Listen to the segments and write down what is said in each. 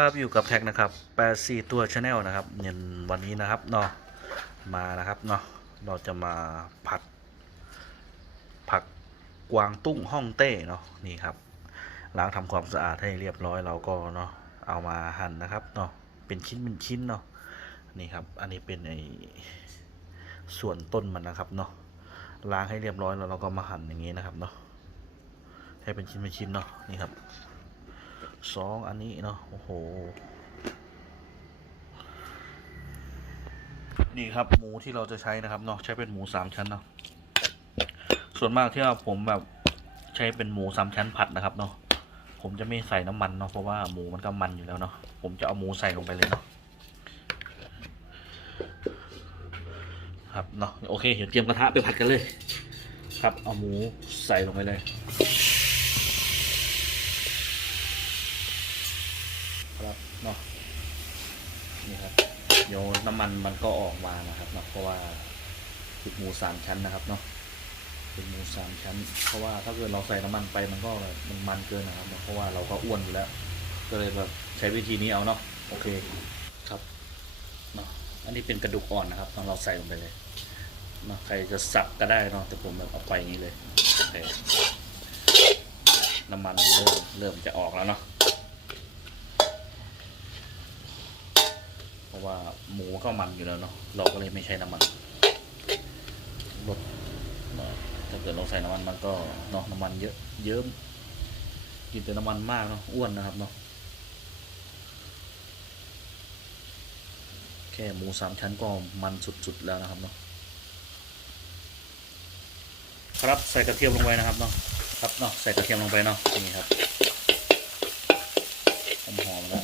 ครับอยู่กับแท็กนะครับ84ตัวชาแนลนะครับเงินวันนี้นะครับเนาะมานะครับเนาะเราจะมาผัด ผักกวางตุ้งฮ่องเต้เนาะนี่ครับล้างทำความสะอาดให้เรียบร้อยเราก็เนาะเอามาหั่นนะครับเนาะเป็นชิ้นเป็นชิ้นเนาะนี่ครับ อันนี้เป็นไอส่วนต้นมันนะครับเนาะล้างให้เรียบร้อยแล้วเราก็มาหั่นอย่างนี้นะครับเนาะให้เป็นชิ้นเป็นชิ้นเนาะนี่ครับ สองอันนี้เนาะโอ้โห นี่ครับหมูที่เราจะใช้นะครับเนาะใช้เป็นหมูสามชั้นเนาะส่วนมากที่ว่าผมแบบใช้เป็นหมูสามชั้นผัดนะครับเนาะผมจะไม่ใส่น้ำมันเนาะเพราะว่าหมูมันก็มันอยู่แล้วเนาะผมจะเอาหมูใส่ลงไปเลยเนาะครับเนาะโอเคเดี๋ยวเตรียมกระทะไปผัดกันเลย ครับเอาหมูใส่ลงไปเลย ครับเนาะ นี่ครับเดี๋ยวน้ำมันมันก็ออกมานะครับเนาะเพราะว่าคือหมูสามชั้นนะครับเนาะเป็นหมูสามชั้น เพราะว่าถ้าเกิดเราใส่น้ำมันไปมันก็มันมันเกินนะครับเนาะเพราะว่าเราก็อ้วนอยู่แล้ว ก็เลยแบบใช้วิธีนี้เอาเนาะโอเคครับเนาะอันนี้เป็นกระดูกอ่อนนะครับตองเราใส่ลงไปเลยเนาะใครจะสับก็ได้เนาะแต่ผมแบบเอาไปอย่างนี้เลยโอเคน้ำมันเริ่มเริ่มจะออกแล้วเนาะ เพราะ ว่าหมูก็มันอยู่แล้วเนาะเราก็เลยไม่ใช้น้ำมันลดถ้าเกิดเราใส่น้ำมันมันก็เนาะน้ำมันเยอะเยิ้มกินแต่น้ำมันมากเนาะอ้วนนะครับเนาะแค่หมูสามชั้นก็มันสุดๆแล้วนะครับเนาะครับใส่กระเทียมลงไปนะครับเนาะครับเนาะใส่กระเทียมลงไปเนาะนี่ครับหอมหอมๆแล้ว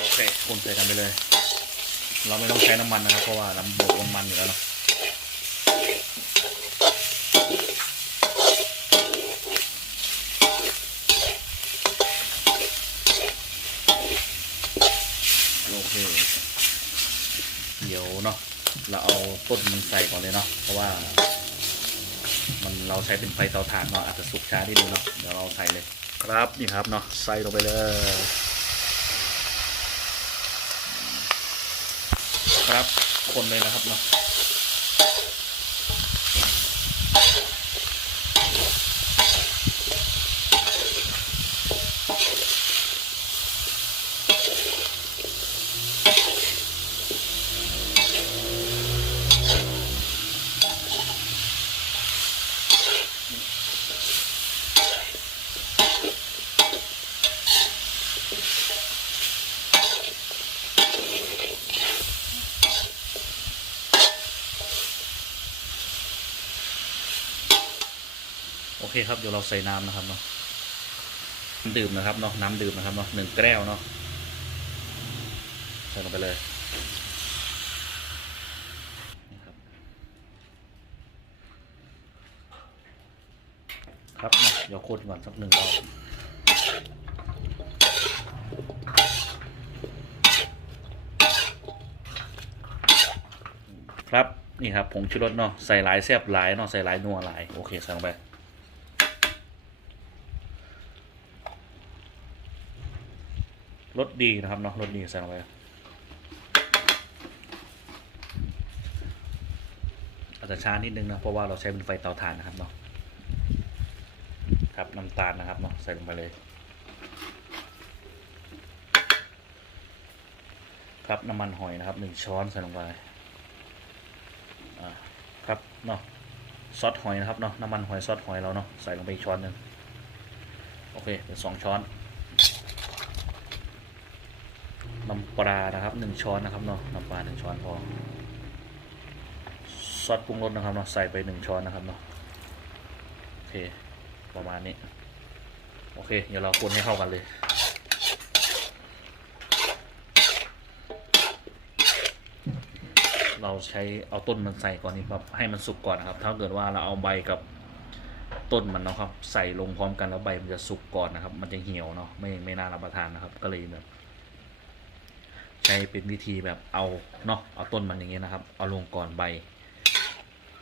โอเคคนใส่กันไป เลย เราไม่ต้องใช้น้ำมันนะครับ เพราะว่าน้ำหมูมันมันอยู่แล้วเนาะโอเค เดี๋ยวเนาะเราเอาต้นมันใส่ก่อนเลยเนาะเพราะว่า มันเราใช้เป็นไฟเตาถ่านเนาะอาจจะสุกช้านิดนึงเนาะเดี๋ยวเราใส่เลย ครับนี่ครับเนาะใส่ลงไปเลย ครับ คนเลยนะครับเนาะ โอเคครับเดี๋ยวเราใส่น้ำนะครับเนาะน้ำดื่มนะครับเนาะน้ำดื่มนะครับเนาะหนึ่งแก้วเนาะใส่ลงไปเลยนี่ครับครับเนาะเดี๋ยวคนก่อนสักหนึ่งรอบครับนี่ครับผงชูรสเนาะใส่หลายแซ่บหลายเนาะใส่หลายนัวหลายโอเคใส่ลงไป รสดีนะครับเนาะรสดีใส่ลงไปอาจจะช้านิดนึงนะเพราะว่าเราใช้เป็นไฟเตาถ่านนะครับเนาะครับน้ำตาลนะครับเนาะใส่ลงไปเลยครับน้ำมันหอยนะครับหนึ่งช้อนใส่ลงไปครับเนาะซอสหอยนะครับเนาะน้ำมันหอยซอสหอยเราเนาะใส่ลงไปอีกช้อนหนึ่งโอเคเป็นสองช้อน น้ำปลานะครับหนึ่งช้อนนะครับเนาะน้ำปลาหนึ่งช้อนพอซอสปรุงรสนะครับเนาะใส่ไปหนึ่งช้อนนะครับเนาะโอเคประมาณนี้โอเค เดี๋ยวเราคนให้เข้ากันเลยเราใช้เอาต้นมันใส่ก่อนนี่ครับให้มันสุกก่อนนะครับ ถ้าเกิดว่าเราเอาใบกับต้นมันเนาะครับ ใส่ลงพร้อมกันแล้วใบมันจะสุกก่อนนะครับ มันจะเหี่ยวเนาะไม่ไม่น่ารับประทานนะครับ ก็เลยแบบ ใช้เป็นวิธีแบบเอาเนาะเอาต้นมันอย่างเงี้ยนะครับ เอาลงก่อนใบ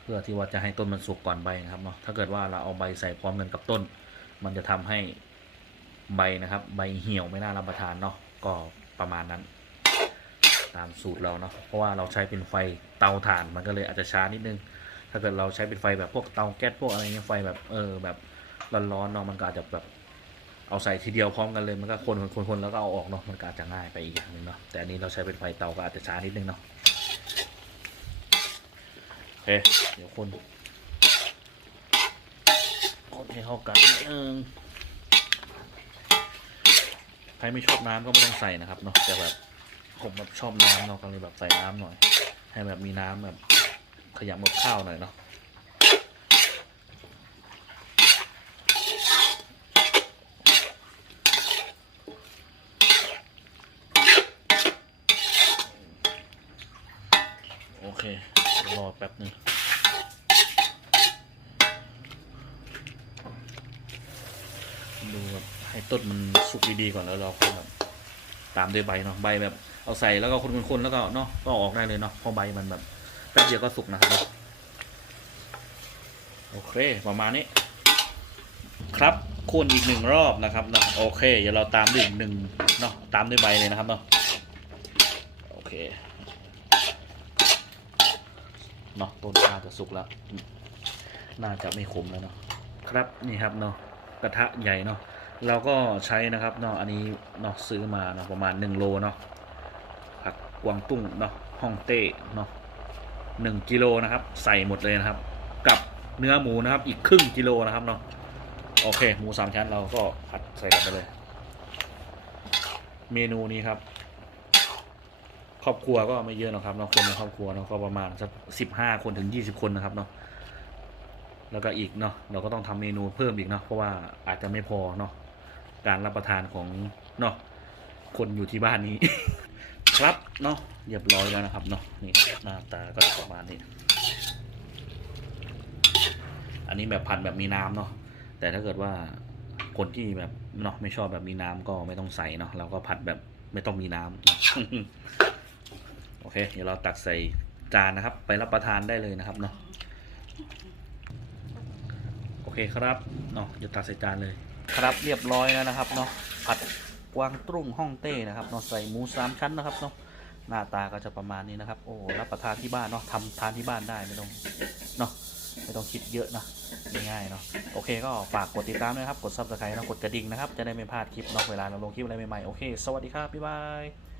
เพื่อที่ว่าจะให้ต้นมันสุกก่อนใบนะครับเนาะถ้าเกิดว่าเราเอาใบใส่พร้อมกันกับต้น มันจะทำให้ใบนะครับ ใบเหี่ยวไม่น่ารับประทานเนาะก็ประมาณนั้น ตามสูตรเราเนาะเพราะว่าเราใช้เป็นไฟเตาถ่านมันก็เลยอาจจะช้านิดนึง ถ้าเกิดเราใช้เป็นไฟแบบพวกเตาแก๊สพวกอะไรเงี้ยไฟแบบเออแบบร้อนๆเนาะมันก็อาจจะแบบ เอาใส่ทีเดียวพร้อมกันเลยมันก็คนคนคนแล้วก็เอาออกเนาะมันก็อาจจะง่ายไปอีกอย่างหนึ่งเนาะแต่อันนี้เราใช้เป็นไฟเตาก็อาจจะช้านิดนึงเนาะโอเคเดี๋ยวคนคนให้เข้ากันนิดนึงใครไม่ชอบน้ำก็ไม่ต้องใส่นะครับเนาะแต่แบบผมแบบชอบน้ำเนาะก็เลยแบบใส่น้ำหน่อย ให้แบบมีน้ำแบบขยำกับข้าวหน่อยเนาะ เครอแป๊บหนึงดูแบบให้ต้นมันสุกดีๆก่อนแล้วเราก็แบบตามด้วยใบเนาะใบแบบเอาใส่แล้วก็คนๆแล้วก็เนาะก็ออกได้เลยเนาะพราะใบมันแบบแป๊บเดียวก็สุกนะครับโอเคประมาณนี้ครับคนอีกหนึ่งรอบนะครับเนาะโอเค เดี๋ยวเราตามด้วยหนึ่งเนาะตามด้วยใบเลยนะครับเนาะโอเค เนาะต้นน่าจะสุกแล้ว น่าจะไม่ขมแล้วเนาะครับนี่ครับเนาะกระทะใหญ่เนาะเราก็ใช้นะครับเนาะอันนี้เนาะซื้อมาเนาะประมาณ1โลเนาะผักกวางตุ้งเนาะฮ่องเต้เนาะหนึ่งกิโลนะครับ ใส่หมดเลยนะครับ กับเนื้อหมูนะครับ อีกครึ่งกิโลนะครับเนาะโอเค หมูสามชั้นเราก็ผัดใส่กันไปเลย เมนูนี้ครับ ครอบครัวก็ไม่เยอะหรอกครับเนาะคนในครอบครัวเนาะก็ประมาณสักสิบห้าคนถึงยี่สิบคนนะครับเนาะแล้วก็อีกเนาะเราก็ต้องทำเมนูเพิ่มอีกเนาะเพราะว่าอาจจะไม่พอเนาะการรับประทานของเนาะคนอยู่ที่บ้านนี้ ครับเนาะเรียบร้อยแล้วนะครับเนาะนี่หน้าตาก็ประมาณนี้อันนี้แบบผัดแบบมีน้ำเนาะแต่ถ้าเกิดว่าคนที่แบบเนาะไม่ชอบแบบมีน้ำก็ไม่ต้องใส่เนาะเราก็ผัดแบบไม่ต้องมีน้ำ โอเค เดี๋ยวเราตักใส่จานนะครับ ไปรับประทานได้เลยนะครับเนาะโอเคครับเนาะเดี๋ยวตักใส่จานเลย ครับเรียบร้อยแล้วนะครับเนาะผัดกวางตุ้งฮ่องเต้นะครับเนาะใส่หมูสามชั้นนะครับเนาะหน้าตาก็จะประมาณนี้นะครับ โอ้รับประทานที่บ้านเนาะทำทานที่บ้านได้ไม่ต้องเนาะไม่ต้องคิดเยอะนะง่ายๆเนาะโอเคก็ฝากกดติดตามด้วยครับ กด subscribe นะกดกระดิ่งนะครับ จะได้ไม่พลาดคลิปเนาะเวลาเราลงคลิปอะไรใหม่ๆโอเค สวัสดีครับบ๊ายบาย